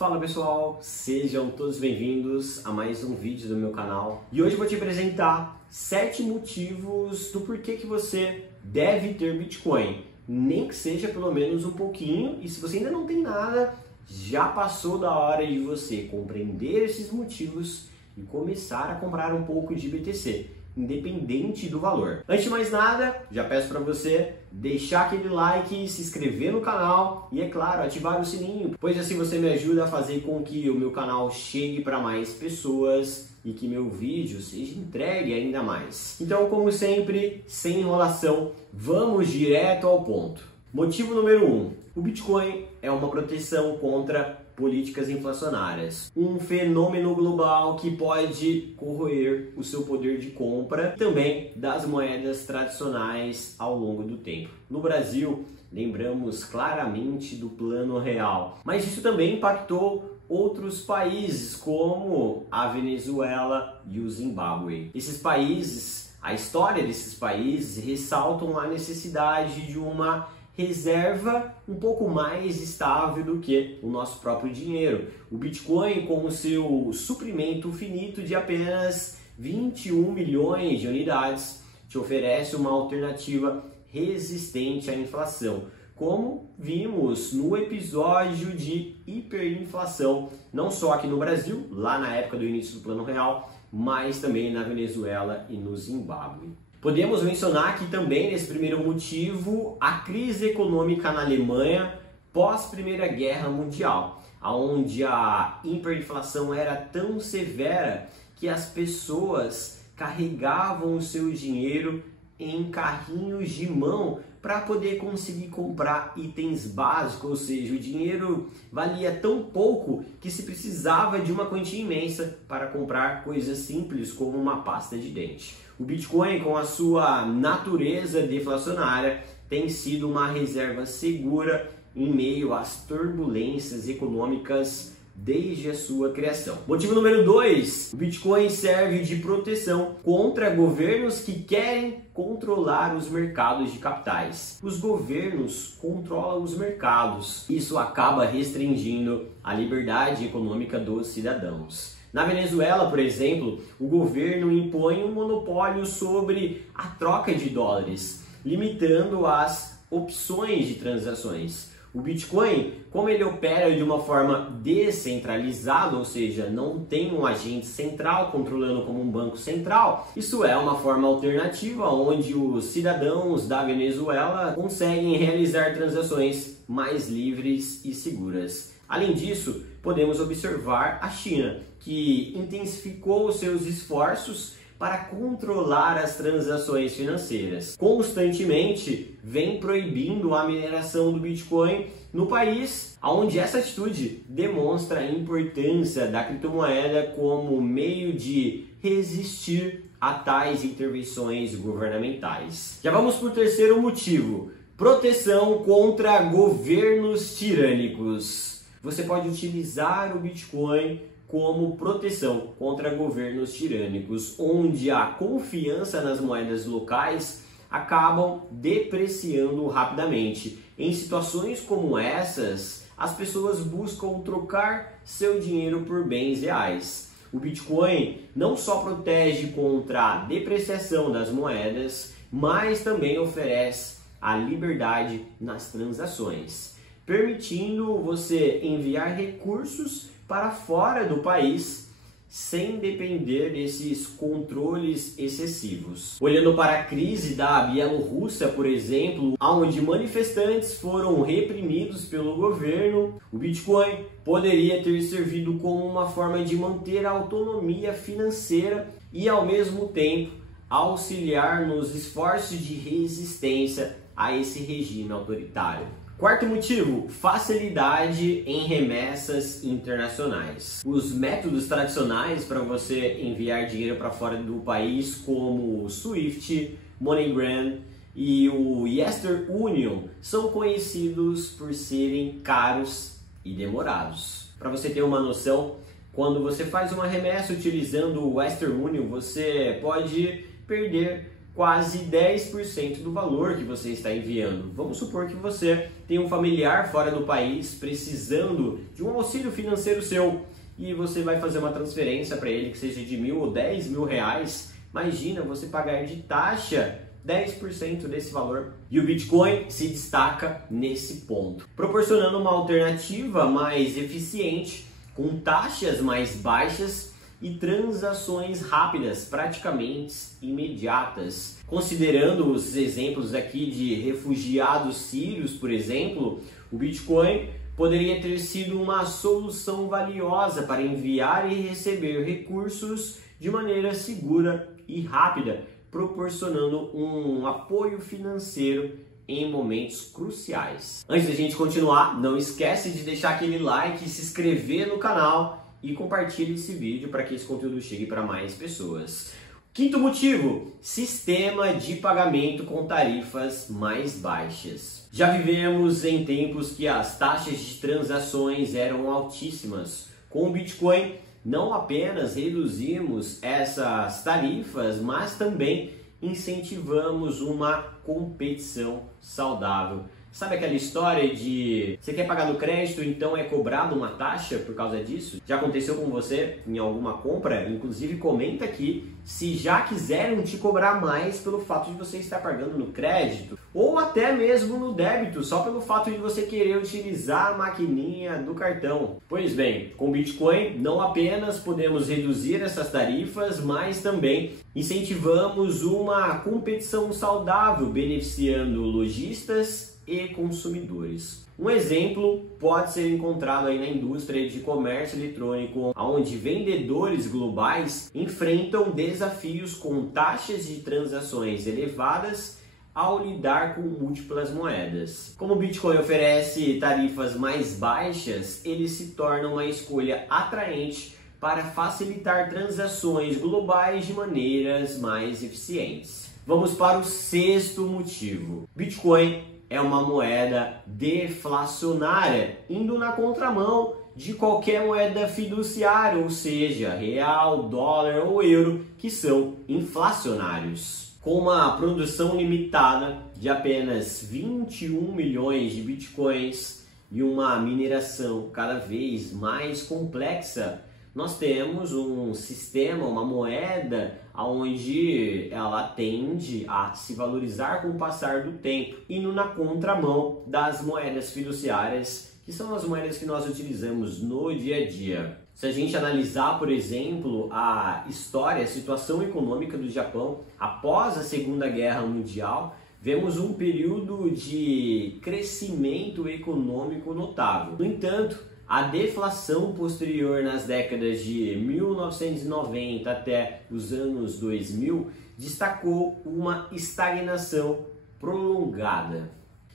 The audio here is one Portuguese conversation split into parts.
Fala pessoal, sejam todos bem-vindos a mais um vídeo do meu canal. E hoje eu vou te apresentar 7 motivos do porquê que você deve ter Bitcoin. Nem que seja pelo menos um pouquinho, e se você ainda não tem nada, já passou da hora de você compreender esses motivos e começar a comprar um pouco de BTC, independente do valor. Antes de mais nada, já peço para você deixar aquele like, se inscrever no canal e, é claro, ativar o sininho, pois assim você me ajuda a fazer com que o meu canal chegue para mais pessoas e que meu vídeo seja entregue ainda mais. Então, como sempre, sem enrolação, vamos direto ao ponto. Motivo número 1. O Bitcoin é uma proteção contra políticas inflacionárias, um fenômeno global que pode corroer o seu poder de compra também das moedas tradicionais ao longo do tempo. No Brasil, lembramos claramente do Plano Real, mas isso também impactou outros países como a Venezuela e o Zimbábue. Esses países, a história desses países ressaltam a necessidade de uma reserva um pouco mais estável do que o nosso próprio dinheiro. O Bitcoin, com o seu suprimento finito de apenas 21 milhões de unidades, te oferece uma alternativa resistente à inflação, como vimos no episódio de hiperinflação, não só aqui no Brasil, lá na época do início do Plano Real, mas também na Venezuela e no Zimbábue. Podemos mencionar aqui também, nesse primeiro motivo, a crise econômica na Alemanha pós-Primeira Guerra Mundial, onde a hiperinflação era tão severa que as pessoas carregavam o seu dinheiro em carrinhos de mão para poder conseguir comprar itens básicos, ou seja, o dinheiro valia tão pouco que se precisava de uma quantia imensa para comprar coisas simples como uma pasta de dente. O Bitcoin, com a sua natureza deflacionária, tem sido uma reserva segura em meio às turbulências econômicas desde a sua criação. Motivo número 2, o Bitcoin serve de proteção contra governos que querem controlar os mercados de capitais. Os governos controlam os mercados. Isso acaba restringindo a liberdade econômica dos cidadãos. Na Venezuela, por exemplo, o governo impõe um monopólio sobre a troca de dólares, limitando as opções de transações. O Bitcoin, como ele opera de uma forma descentralizada, ou seja, não tem um agente central controlando como um banco central, isso é uma forma alternativa onde os cidadãos da Venezuela conseguem realizar transações mais livres e seguras. Além disso, podemos observar a China, que intensificou seus esforços para controlar as transações financeiras. Constantemente vem proibindo a mineração do Bitcoin no país, onde essa atitude demonstra a importância da criptomoeda como meio de resistir a tais intervenções governamentais. Já vamos para o terceiro motivo: proteção contra governos tirânicos. Você pode utilizar o Bitcoin como proteção contra governos tirânicos, onde a confiança nas moedas locais acabam depreciando rapidamente. Em situações como essas, as pessoas buscam trocar seu dinheiro por bens reais. O Bitcoin não só protege contra a depreciação das moedas, mas também oferece a liberdade nas transações, permitindo você enviar recursos para fora do país sem depender desses controles excessivos. Olhando para a crise da Bielorrússia, por exemplo, onde manifestantes foram reprimidos pelo governo, o Bitcoin poderia ter servido como uma forma de manter a autonomia financeira e, ao mesmo tempo, auxiliar nos esforços de resistência a esse regime autoritário. Quarto motivo, facilidade em remessas internacionais. Os métodos tradicionais para você enviar dinheiro para fora do país, como o Swift, MoneyGram e o Western Union, são conhecidos por serem caros e demorados. Para você ter uma noção, quando você faz uma remessa utilizando o Western Union, você pode perder quase 10% do valor que você está enviando. Vamos supor que você tem um familiar fora do país precisando de um auxílio financeiro seu e você vai fazer uma transferência para ele que seja de 1.000 ou 10 mil reais. Imagina você pagar de taxa 10% desse valor. E o Bitcoin se destaca nesse ponto, proporcionando uma alternativa mais eficiente, com taxas mais baixas e transações rápidas, praticamente imediatas. Considerando os exemplos aqui de refugiados sírios, por exemplo, o Bitcoin poderia ter sido uma solução valiosa para enviar e receber recursos de maneira segura e rápida, proporcionando um apoio financeiro em momentos cruciais. Antes da gente continuar, não esquece de deixar aquele like, se inscrever no canal e compartilhe esse vídeo para que esse conteúdo chegue para mais pessoas. Quinto motivo, sistema de pagamento com tarifas mais baixas. Já vivemos em tempos que as taxas de transações eram altíssimas. Com o Bitcoin, não apenas reduzimos essas tarifas, mas também incentivamos uma competição saudável. Sabe aquela história de você quer pagar no crédito, então é cobrado uma taxa por causa disso? Já aconteceu com você em alguma compra? Inclusive comenta aqui se já quiseram te cobrar mais pelo fato de você estar pagando no crédito ou até mesmo no débito, só pelo fato de você querer utilizar a maquininha do cartão. Pois bem, com Bitcoin não apenas podemos reduzir essas tarifas, mas também incentivamos uma competição saudável, beneficiando lojistas e consumidores. Um exemplo pode ser encontrado aí na indústria de comércio eletrônico, onde vendedores globais enfrentam desafios com taxas de transações elevadas ao lidar com múltiplas moedas. Como o Bitcoin oferece tarifas mais baixas, ele se torna uma escolha atraente para facilitar transações globais de maneiras mais eficientes. Vamos para o sexto motivo. Bitcoin é uma moeda deflacionária, indo na contramão de qualquer moeda fiduciária, ou seja, real, dólar ou euro, que são inflacionários. Com uma produção limitada de apenas 21 milhões de bitcoins e uma mineração cada vez mais complexa, nós temos um sistema, uma moeda, onde ela tende a se valorizar com o passar do tempo, indo na contramão das moedas fiduciárias, que são as moedas que nós utilizamos no dia a dia. Se a gente analisar, por exemplo, a história, a situação econômica do Japão após a Segunda Guerra Mundial, vemos um período de crescimento econômico notável. No entanto, a deflação posterior nas décadas de 1990 até os anos 2000 destacou uma estagnação prolongada.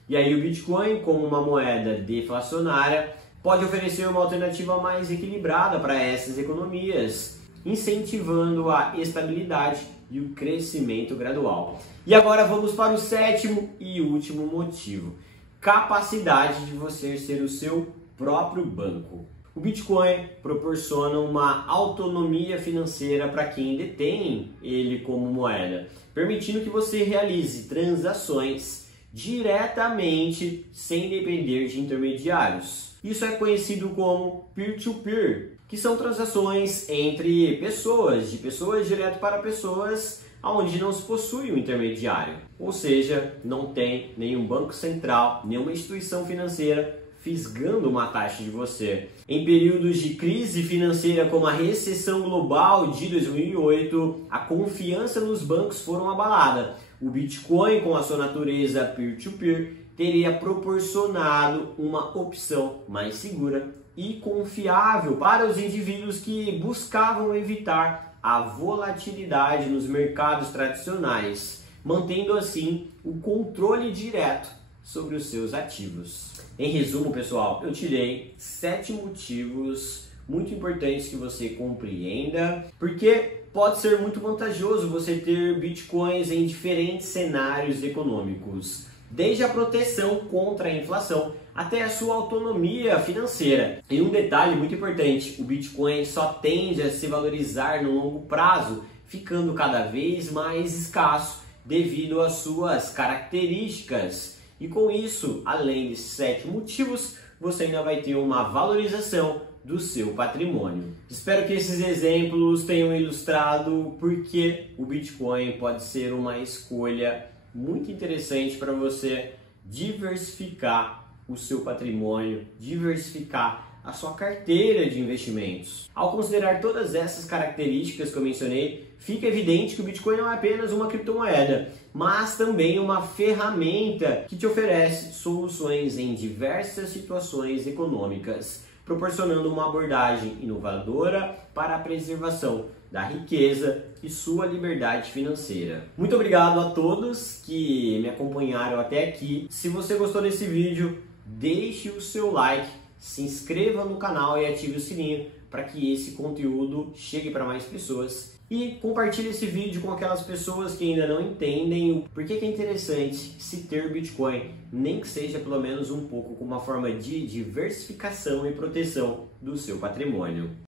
E aí o Bitcoin, como uma moeda deflacionária, pode oferecer uma alternativa mais equilibrada para essas economias, incentivando a estabilidade e o crescimento gradual. E agora vamos para o sétimo e último motivo: capacidade de você ser o seu próprio banco. O Bitcoin proporciona uma autonomia financeira para quem detém ele como moeda, permitindo que você realize transações diretamente sem depender de intermediários. Isso é conhecido como peer-to-peer, que são transações entre pessoas, de pessoas direto para pessoas, onde não se possui um intermediário. Ou seja, não tem nenhum banco central, nenhuma instituição financeira fisgando uma taxa de você. Em períodos de crise financeira como a recessão global de 2008, a confiança nos bancos foram abalada. O Bitcoin, com a sua natureza peer-to-peer, teria proporcionado uma opção mais segura e confiável para os indivíduos que buscavam evitar a volatilidade nos mercados tradicionais, mantendo assim o controle direto sobre os seus ativos. Em resumo, pessoal, eu tirei 7 motivos muito importantes que você compreenda, porque pode ser muito vantajoso você ter bitcoins em diferentes cenários econômicos, desde a proteção contra a inflação até a sua autonomia financeira. E um detalhe muito importante: o Bitcoin só tende a se valorizar no longo prazo, ficando cada vez mais escasso devido às suas características. E com isso, além desses 7 motivos, você ainda vai ter uma valorização do seu patrimônio. Espero que esses exemplos tenham ilustrado porque o Bitcoin pode ser uma escolha muito interessante para você diversificar o seu patrimônio, diversificar a sua carteira de investimentos. Ao considerar todas essas características que eu mencionei, fica evidente que o Bitcoin não é apenas uma criptomoeda, mas também uma ferramenta que te oferece soluções em diversas situações econômicas, proporcionando uma abordagem inovadora para a preservação da riqueza e sua liberdade financeira. Muito obrigado a todos que me acompanharam até aqui. Se você gostou desse vídeo, deixe o seu like, se inscreva no canal e ative o sininho para que esse conteúdo chegue para mais pessoas. E compartilhe esse vídeo com aquelas pessoas que ainda não entendem o porquê que é interessante se ter Bitcoin, nem que seja pelo menos um pouco como uma forma de diversificação e proteção do seu patrimônio.